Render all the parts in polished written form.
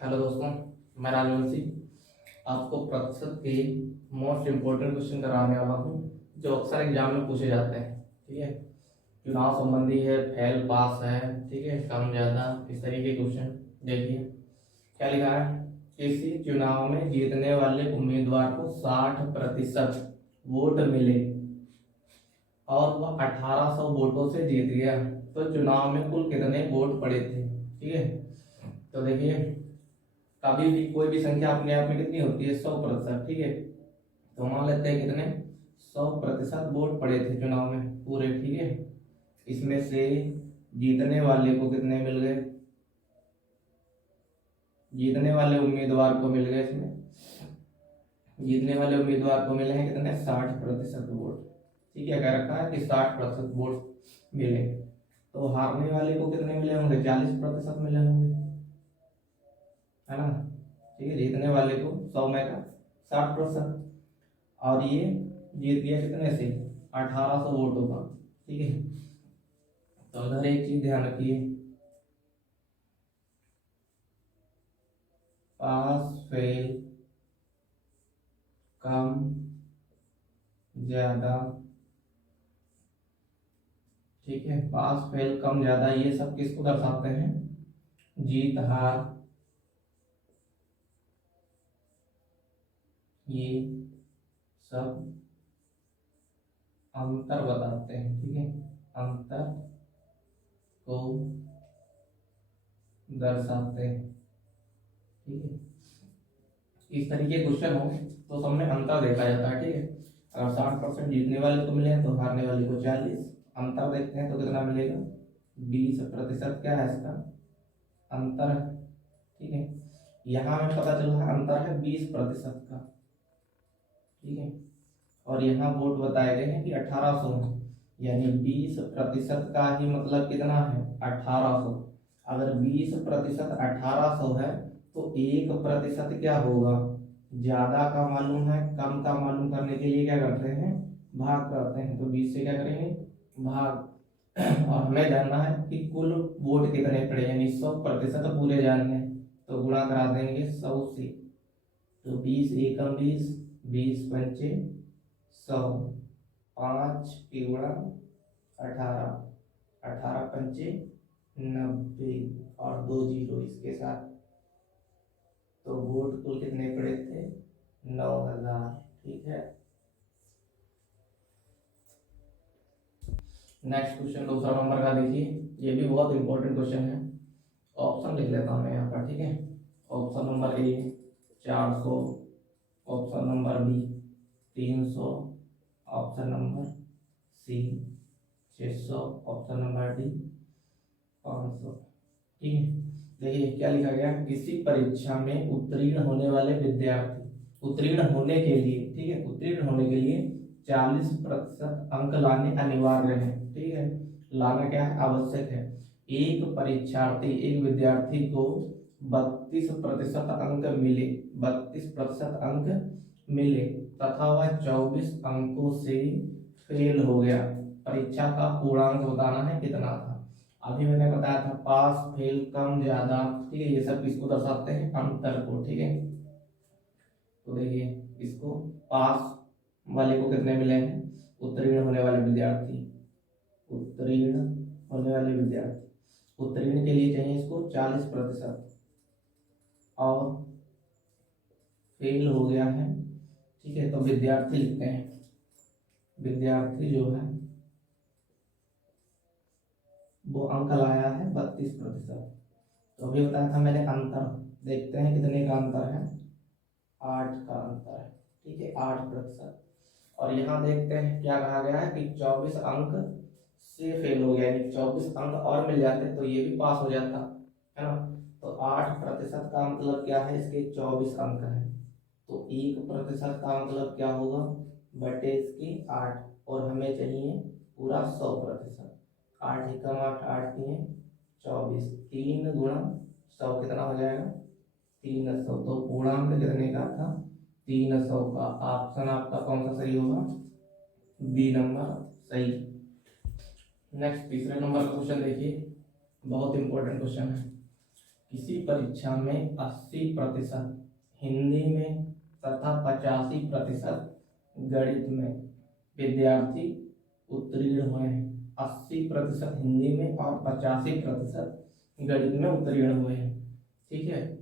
Hello दोस्तों, मैं राजवंशी आपको प्रतिशत के मोस्ट इम्पोर्टेंट क्वेश्चन कराने वाला हूँ जो अक्सर एग्जाम में पूछे जाते हैं। ठीक है, चुनाव संबंधी है, फेल पास है, ठीक है, कम ज़्यादा, इस तरीके के क्वेश्चन। देखिए क्या लिखा है। किसी चुनाव में जीतने वाले उम्मीदवार को 60% वोट मिले और वह 1800 वोटों से जीत गया, तो चुनाव में कुल कितने वोट पड़े थे। ठीक है, तो देखिए कभी भी कोई भी संख्या अपने आप में कितनी होती है, 100%। ठीक है, तो मान लेते हैं कितने 100% वोट पड़े थे चुनाव में पूरे। ठीक है, इसमें से जीतने वाले को कितने मिल गए, जीतने वाले उम्मीदवार को मिल गए, इसमें जीतने वाले उम्मीदवार को मिले हैं कितने 60% वोट। ठीक है, कह रखा है कि 60% वोट मिले, तो हारने वाले को कितने मिले होंगे, 40% मिले होंगे, है ना। ठीक है, जीतने वाले को 100 में का 60%, और ये जीत गया कितने से 1800 वोटों का। ठीक है, तो इधर एक चीज ध्यान रखिए, पास फेल कम ज्यादा। ठीक है, पास फेल कम ज्यादा ये सब किसको दर्शाते हैं, जीत हार, ये सब अंतर बताते हैं। ठीक है, अंतर को दर्शाते हैं। ठीक है, इस तरीके क्वेश्चन हो तो सब में अंतर देखा जाता है। ठीक है, अगर 60% जीतने वाले को मिले हैं तो हारने वाले को 40, अंतर देखते हैं तो कितना मिलेगा, 20%। क्या है इसका अंतर है। ठीक है, यहाँ में पता चल रहा है अंतर है 20% का। ठीक है, और यहाँ वोट बताए गए हैं कि 1800 है, यानी 20% का ही मतलब कितना है 1800। अगर 20% 1800 है तो 1% क्या होगा, ज्यादा का मालूम है, कम का मालूम करने के लिए क्या करते हैं, भाग करते हैं। तो 20 से क्या करेंगे, भाग। और हमें जानना है कि कुल वोट कितने पड़े, यानी 100% पूरे जानने हैं, तो गुणा करा देंगे 100 से। तो 20 एकम 20, 20 पंचे 100, 5 तिगुणा 18, 18 पंचे 90, और 2 जीरो इसके साथ, तो वोट कुल कितने पड़े थे 9000। ठीक है, नेक्स्ट क्वेश्चन दूसरा नंबर का देखिए, ये भी बहुत इंपॉर्टेंट क्वेश्चन है। ऑप्शन लिख लेता हूँ मैं यहाँ पर। ठीक है, option number A 400, option number B 300, option number C 600, option number D 500। ठीक है, देखिए क्या लिखा गया, किसी परीक्षा में उत्तीर्ण होने वाले विद्यार्थी, उत्तीर्ण होने के लिए, ठीक है, उत्तीर्ण होने के लिए 40% अंक लाने अनिवार्य है। ठीक है, लाना क्या है, आवश्यक है। एक परीक्षार्थी, एक विद्यार्थी को 32% अंक मिले, 32% अंक मिले तथा वह 24 अंकों से फेल हो गया, परीक्षा का पूर्णांक बताना है कितना था। अभी मैंने बताया था पास फेल कम ज्यादा। ठीक है, ये सब किसको दर्शाते हैं, अंतर को। ठीक है, तो देखिए इसको पास वाले को कितने मिले हैं, उत्तीर्ण होने वाले विद्यार्थी, उत्तीर्ण होने वाले विद्यार्थी, उत्तीर्ण के लिए चाहिए इसको 40%, और फेल हो गया है। ठीक है, तो विद्यार्थी लिखते हैं, विद्यार्थी जो है वो अंक लाया है 32%। तो अभी बताया था मैंने अंतर, देखते हैं कितने का अंतर है, 8 का अंतर है। ठीक है, 8%। और यहाँ देखते हैं क्या कहा गया है कि 24 अंक से फेल हो गया, यानी 24 अंक और मिल जाते तो ये भी पास हो जाता, है ना। तो 8% का मतलब क्या है, इसके 24 अंक है, तो 1% का मतलब क्या होगा, बटे इसके 8, और हमें चाहिए पूरा 100%। 8 एकम 8, 8 तिये 24, 3 गुणा 100 कितना हो जाएगा 300। तो पूर्णांक कितने का था 300 का। ऑप्शन आपका कौन सा सही होगा, बी नंबर सही। नेक्स्ट तीसरे नंबर का क्वेश्चन देखिए, बहुत इंपॉर्टेंट क्वेश्चन है। किसी परीक्षा में 80% हिंदी में तथा 85% गणित में विद्यार्थी उत्तीर्ण हुए हैं। 80% हिंदी में और 85% गणित में उत्तीर्ण हुए हैं। ठीक है,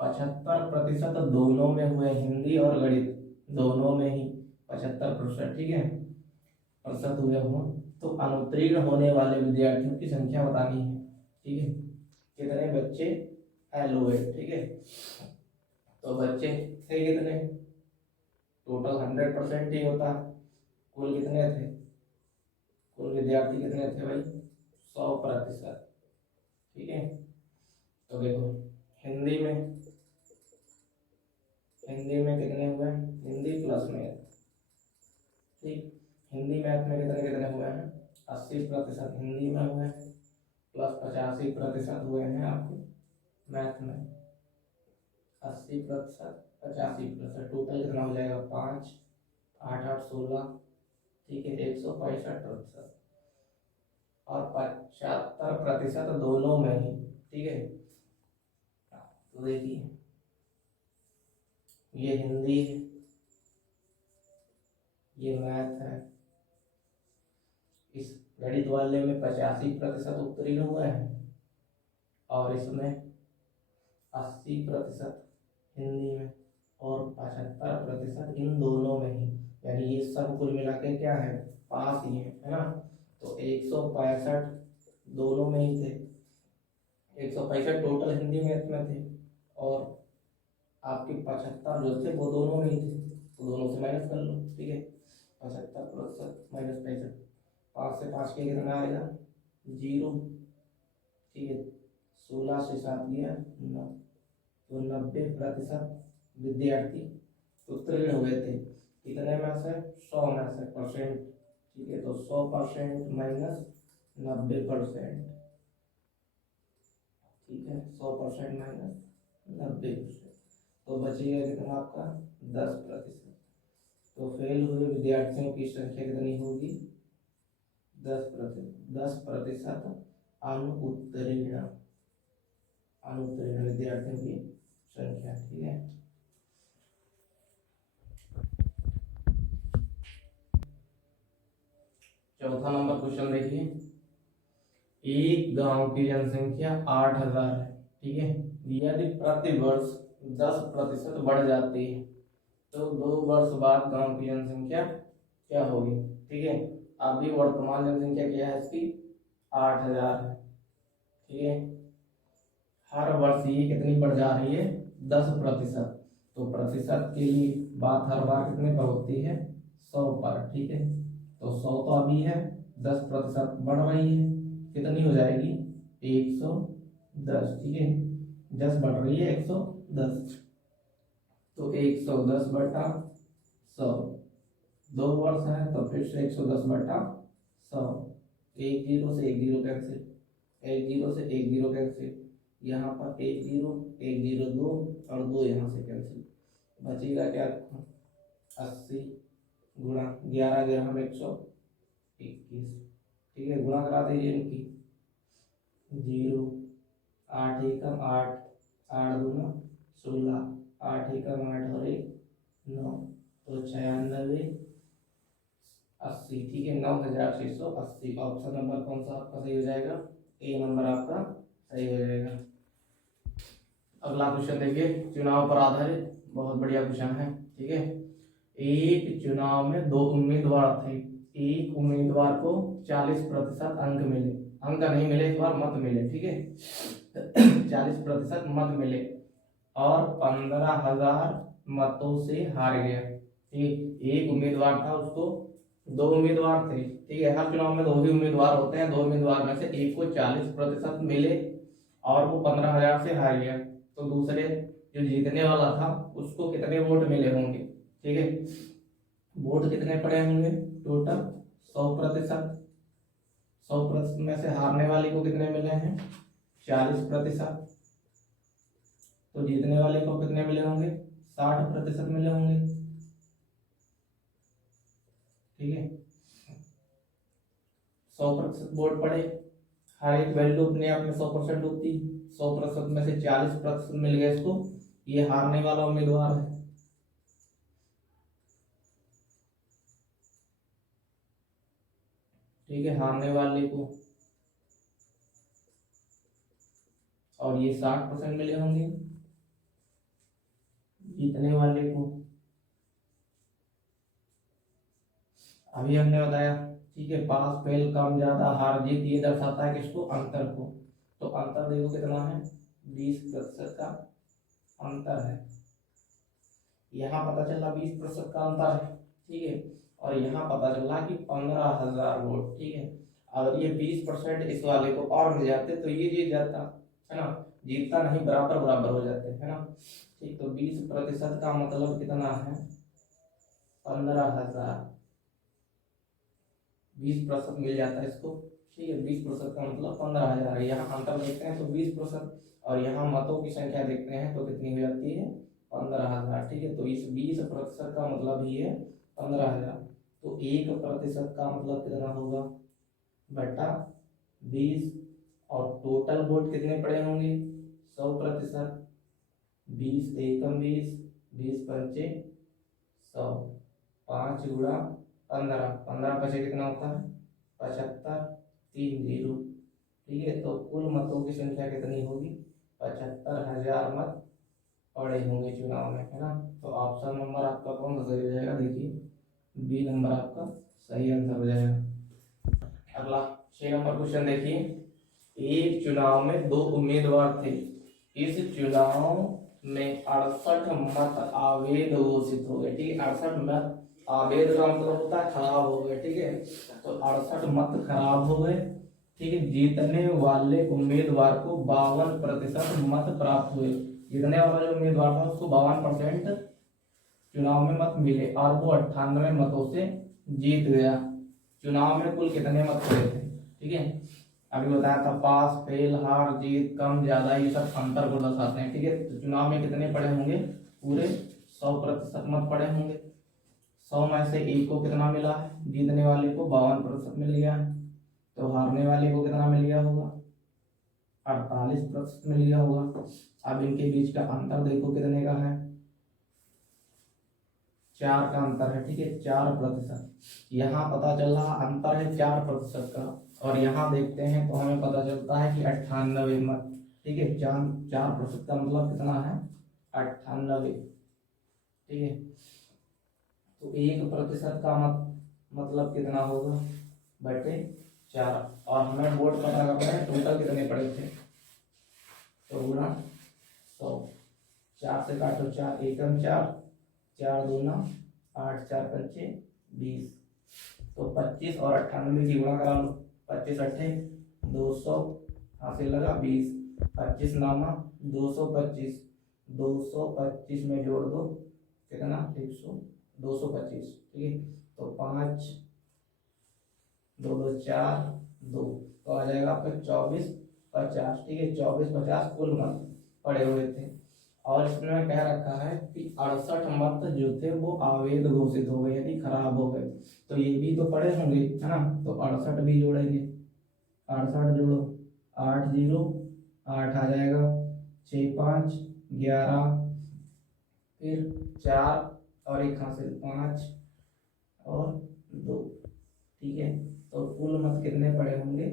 75% दोनों में हुए, हिंदी और गणित दोनों में ही 75%, ठीक है, प्रतिशत हुए हों। तो अनुत्तीर्ण होने वाले विद्यार्थियों की संख्या बतानी है। ठीक है, कितने बच्चे फेल हुए। ठीक है, तो बच्चे थे कितने, टोटल 100% ही होता, कुल कितने थे, कुल विद्यार्थी कितने थे भाई, 100%। ठीक है, तो देखो हिंदी में कितने हुए, हिंदी प्लस मैथ। ठीक, हिंदी मैथ में कितने कितने हुए हैं, 80% हिंदी में हुए हैं, प्लस 85% हुए हैं आपके मैथ में। 80%, 85%, टोटल कितना हो जाएगा, 5, 8, 8, 16। ठीक है, 165%। और 75% दोनों में ही। ठीक है, तो देखिए ये हिंदी है, ये मैथ है। इस गणित वाले में 85% उत्तीर्ण हुए हैं और इसमें 80% हिंदी में और 75% इन दोनों में ही, यानी ये सब कुल मिला के क्या है, पास ही है ना। तो 165 दोनों में ही थे, 165 टोटल हिंदी मैथ में थे और आपके 75 जो थे वो दोनों में ही थे, तो दोनों से माइनस कर लो। ठीक है, 75% माइनस 65, 5 से 5 के कितना आएगा, 0। ठीक है, 16 से 7 गया 9, तो 90% विद्यार्थी उत्तीर्ण हुए थे। कितने में से, 100 में से परसेंट। ठीक है, तो 100% माइनस 90%। ठीक है, 100% माइनस 90%, तो बचेगा कितना आपका, 10%। तो फेल हुए विद्यार्थियों की संख्या कितनी होगी, 10%। 10% अनुत्तीर्ण विद्यार्थियों की संख्या। ठीक है, चौथा नंबर क्वेश्चन देखिए, एक गांव की जनसंख्या 8000 है। ठीक है, यदि प्रति वर्ष 10% बढ़ जाती है तो 2 वर्ष बाद गांव की जनसंख्या क्या होगी। ठीक है, अभी वर्तमान जनसंख्या क्या है इसकी, 8000 है। ठीक है, हर वर्ष ये कितनी बढ़ जा रही है, 10%। तो प्रतिशत के लिए बात हर बार कितने पर होती है, 100 पर। ठीक है, तो 100 तो अभी है, 10% बढ़ रही है, कितनी हो जाएगी, 110। ठीक है, 10 बढ़ रही है, 110, तो 110/100, 2 वर्ष है तो फिर से 110/100। एक जीरो से एक जीरो कैंसिल, एक जीरो से एक जीरो कैंसिल, यहाँ पर एक जीरो, एक जीरो 2 और 2 यहाँ से कैंसिल, बचेगा क्या, 80 गुणा 11 11 121। ठीक है, गुणा करा दीजिए इनकी, 0, 8 एकम 8, 8 दूना 16, 8 एकम 8 और 1 9, तो 96 80। ठीक है, 9680। ऑप्शन नंबर कौन सा आपका सही हो जाएगा, ए नंबर आपका सही हो जाएगा। अगला क्वेश्चन देखिए, चुनाव पर आधारित, बहुत बढ़िया क्वेश्चन है। ठीक है, एक चुनाव में 2 उम्मीदवार थे, एक उम्मीदवार को 40% अंक मिले, अंक नहीं मिले इस बार, मत मिले। ठीक है, 40% मत मिले और 15,000 मतों से हार गया। ठीक, एक उम्मीदवार था, उसको 2 उम्मीदवार थे। ठीक है, हर चुनाव में 2 ही उम्मीदवार होते हैं, 2 उम्मीदवार में से एक को 40% मिले और वो 15,000 से हार गया, तो दूसरे जो जीतने वाला था उसको कितने वोट मिले होंगे। ठीक है, वोट कितने पड़े होंगे, टोटल 100%। 100% में से हारने वाले को कितने मिले हैं, 40%। तो जीतने वाले को कितने मिले होंगे, 60% मिले होंगे। ठीक है, 100% वोट पड़े, हर एक वैल्यू अपने आप में 100% होती है। 100% में से 40% मिल गया इसको, ये हारने वाला उम्मीदवार है। ठीक है, हारने वाले को। और ये 60% मिले होंगे जीतने वाले को। अभी हमने बताया, ठीक है, पास फेल कम ज्यादा हार जीत ये दर्शाता है किसको, अंतर को। तो अंतर देखो कितना है, 20% का अंतर है। यहाँ पता चला 20% का अंतर है, ठीक है। और यहाँ पता चला कि 15,000 वोट, ठीक है। अगर ये 20% इस वाले को और मिल जाते तो ये जीत जाता, है ना। जीतता नहीं, बराबर बराबर हो जाते, है ना। ठीक, तो 20% का मतलब कितना है, 15,000। 20% मिल जाता है इसको, ठीक है। 20% का मतलब 15,000। यहाँ अंतर देखते हैं तो 20%, और यहाँ मतों की संख्या देखते हैं तो कितनी हो जाती है, 15,000, ठीक है। तो इस 20% का मतलब ही है 15,000। तो 1% का मतलब कितना होगा, बटा 20। और टोटल वोट कितने पड़े होंगे, 100%। 20 एकम 20, 20 पंचे 100, 5 गुणा 15, 15 पचे कितना होता है, 75, 3 0, ठीक है। तो कुल मतों की संख्या कितनी होगी, 75,000 मत पड़े होंगे चुनाव में, है ना। तो ऑप्शन नंबर आपका कौन सा सही हो जाएगा, देखिए बी नंबर आपका सही आंसर हो जाएगा। अगला 6 नंबर क्वेश्चन देखिए, एक चुनाव में 2 उम्मीदवार थे, इस चुनाव में 68 मत अवैध घोषित हो गए, ठीक है। 68 मत, अवैध का मतलब होता है खराब हो गए, ठीक है। तो 68 मत खराब हो गए, ठीक है। जीतने वाले उम्मीदवार को 52% मत प्राप्त हुए। जीतने वाला जो उम्मीदवार था उसको 52% चुनाव में मत मिले, और वो 98 मतों से जीत गया। चुनाव में कुल कितने मत पड़े थे, ठीक है। अभी बताया था पास फेल हार जीत कम ज्यादा ये सब अंतर को दर्शाते हैं, ठीक है। तो चुनाव में कितने पड़े होंगे, पूरे 100% मत पड़े होंगे। 100 में से एक को कितना मिला है, जीतने वाले को 52% मिल गया है। तो हारने वाले को कितना मिल गया होगा, 48% मिल गया होगा। अब इनके बीच का अंतर देखो कितने का है, 4 का अंतर है, ठीक है, 4%। यहाँ पता चल रहा अंतर है 4% का, और यहाँ देखते हैं तो हमें पता चलता है कि 98 मत, ठीक है। 4% का मतलब कितना है, 98, ठीक है। तो 1% का मतलब कितना होगा, बटे 4। और हमें वोट पता करना है टोटल कितने पड़े थे, तो गुणा 100। 4 से काटो 4 एकम 4, 4 दूना 8, 4 पंचे 20। तो 25 और 98 की गुणा करा लो, 25 अट्ठे 200, हासिल लगा 20, 25 नामा 225, 225 में जोड़ दो कितना 100, 225, ठीक है। तो 5 2 2 4 2, तो आ जाएगा आपका 24 50, ठीक है। 24 50 कुल मत पड़े हुए थे। और इसमें कह रखा है कि 68 मत जो थे वो अवैध घोषित हो गए, यानी खराब हो गए। तो ये भी तो पड़े होंगे, है ना। तो 68 भी जोड़ेंगे, 68 जोड़ो 8 0 8 आ जाएगा, 6 5 11, फिर 4 और 1 हासिल 5 और 2, ठीक है। तो कुल मत कितने पड़े होंगे,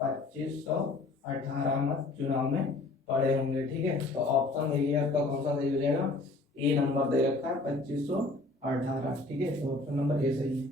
2518 मत चुनाव में पड़े होंगे, ठीक है। तो ऑप्शन देखिए आपका कौन सा सही हो जाएगा, ए नंबर दे रखा है 2518, ठीक है। तो ऑप्शन नंबर ए सही है।